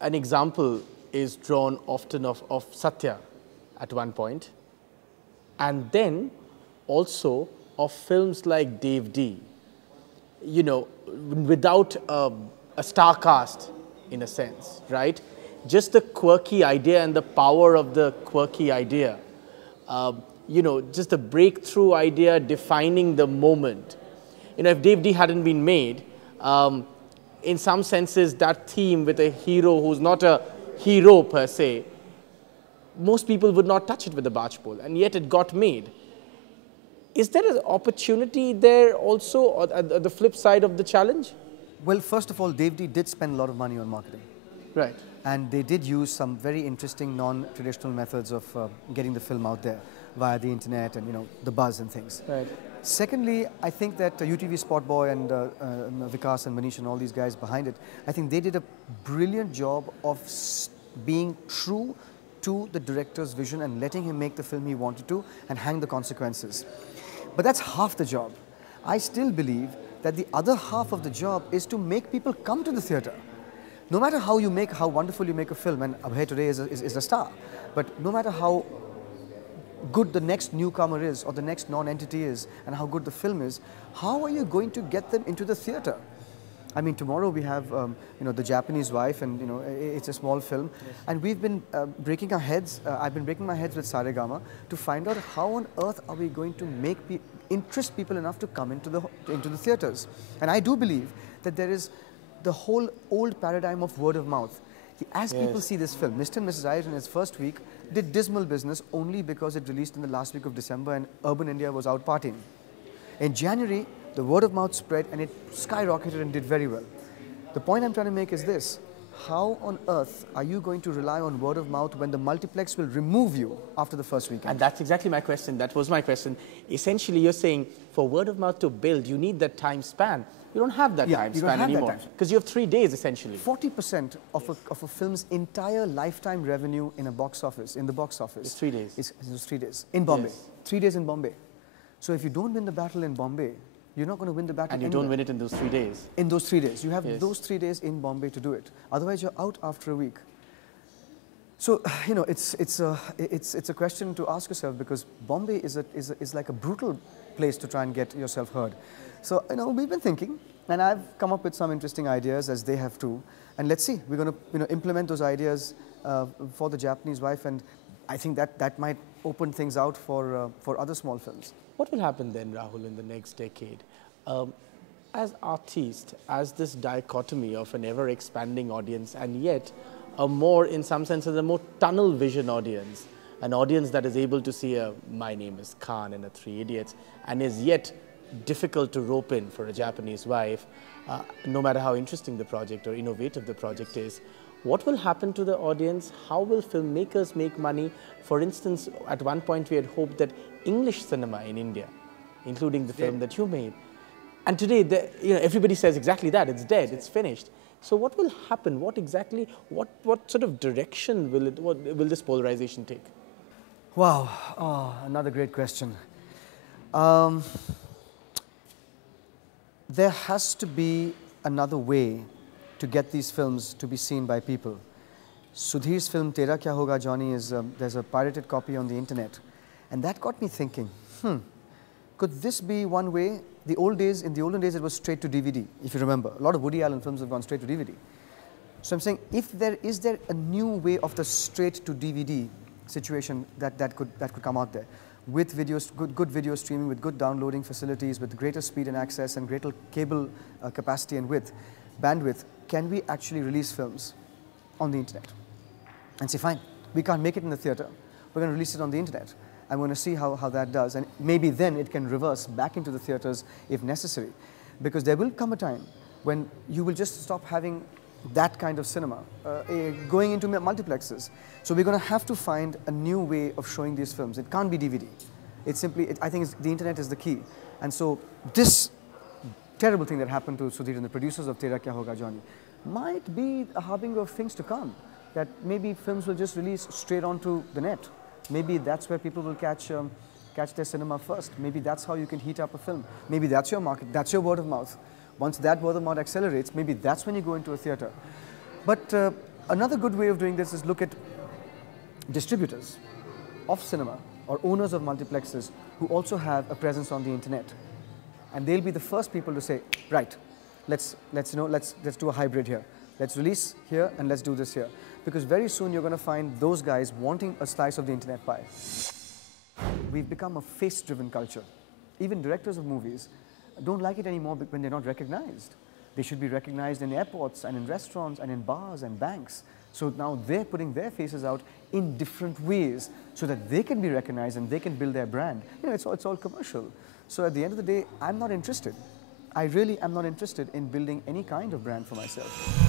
an example is drawn often of Satya at one point, and then also of films like Dave D. You know, without a star cast, in a sense, right? Just the quirky idea and the power of the quirky idea. You know, just the breakthrough idea defining the moment. You know, if Dave D hadn't been made, in some senses, that theme with a hero who's not a hero per se, most people would not touch it with a barge pole, and yet it got made. Is there an opportunity there also at the flip side of the challenge? Well, first of all, Dave D did spend a lot of money on marketing. Right. And they did use some very interesting non-traditional methods of getting the film out there via the internet and, you know, the buzz and things. Right. Secondly, I think that UTV Spot Boy and Vikas and Manish and all these guys behind it, I think they did a brilliant job of being true to the director's vision and letting him make the film he wanted to and hang the consequences. But that's half the job. I still believe that the other half of the job is to make people come to the theatre. No matter how wonderful you make a film, and Abhay today is a star, but no matter how good the next newcomer is or the next non-entity is and how good the film is, how are you going to get them into the theatre? I mean, tomorrow we have, you know, The Japanese Wife, and, you know, it's a small film. Yes. And we've been breaking our heads, I've been breaking my heads with Saregama to find out how on earth are we going to interest people enough to come into the theatres. And I do believe that there is the whole old paradigm of word of mouth. As people see this film, Mr. and Mrs. Iyer in its first week did dismal business only because it released in the last week of December and urban India was out partying. In January, the word of mouth spread and it skyrocketed and did very well. The point I'm trying to make is this: how on earth are you going to rely on word of mouth when the multiplex will remove you after the first weekend? And that's exactly my question. That was my question. Essentially, you're saying for word of mouth to build, you need that time span. You don't have that time span anymore because you have 3 days essentially. 40% of a film's entire lifetime revenue in the box office. It's 3 days. It's 3 days in Bombay. Yes. 3 days in Bombay. So if you don't win the battle in Bombay, you're not going to win the battle. And you don't win it in those 3 days. In those 3 days, you have those 3 days in Bombay to do it. Otherwise, you're out after a week. So you know, it's a question to ask yourself, because Bombay is like a brutal place to try and get yourself heard. So, you know, we've been thinking, and I've come up with some interesting ideas, as they have too. And let's see, we're going to, you know, implement those ideas for The Japanese Wife, and I think that might open things out for other small films. What will happen then, Rahul, in the next decade? As artists, as this dichotomy of an ever-expanding audience, and yet a more, in some senses, a more tunnel vision audience, an audience that is able to see a My Name is Khan and a Three Idiots, and is yet difficult to rope in for A Japanese Wife, no matter how interesting the project or innovative the project is. What will happen to the audience? How will filmmakers make money? For instance, at one point we had hoped that English cinema in India, including the film that you made, and today you know, everybody says exactly that, it's dead, it's finished. So what will happen? What exactly, what sort of direction will this polarization take? Wow, another great question. There has to be another way to get these films to be seen by people. Sudhir's film Tera Kya Hoga Johnny is, there's a pirated copy on the internet. And that got me thinking, could this be one way? In the olden days it was straight to DVD, if you remember. A lot of Woody Allen films have gone straight to DVD. So I'm saying, is there a new way of the straight to DVD situation that could come out there? With videos, good video streaming, with good downloading facilities, with greater speed and access and greater cable capacity and bandwidth, can we actually release films on the internet? And say, fine, we can't make it in the theatre, we're going to release it on the internet. I'm going to see how that does, and maybe then it can reverse back into the theatres if necessary. Because there will come a time when you will just stop having that kind of cinema going into multiplexes. So we're going to have to find a new way of showing these films. It can't be DVD. It's simply, I think the internet is the key. And so this terrible thing that happened to Sudhir and the producers of Tera Kya Hoga Johnny might be a harbinger of things to come. That maybe films will just release straight onto the net. Maybe that's where people will catch their cinema first. Maybe that's how you can heat up a film. Maybe that's your market, that's your word of mouth. Once that word of mouth accelerates, maybe that's when you go into a theatre. But Another good way of doing this is look at distributors of cinema or owners of multiplexes who also have a presence on the internet. And they'll be the first people to say, right, let's do a hybrid here. Let's release here and let's do this here. Because very soon you're going to find those guys wanting a slice of the internet pie. We've become a face-driven culture. Even directors of movies don't like it anymore when they're not recognized. They should be recognized in airports and in restaurants and in bars and banks. So now they're putting their faces out in different ways so that they can be recognized and they can build their brand. You know, it's all commercial. So at the end of the day, I'm not interested. I really am not interested in building any kind of brand for myself.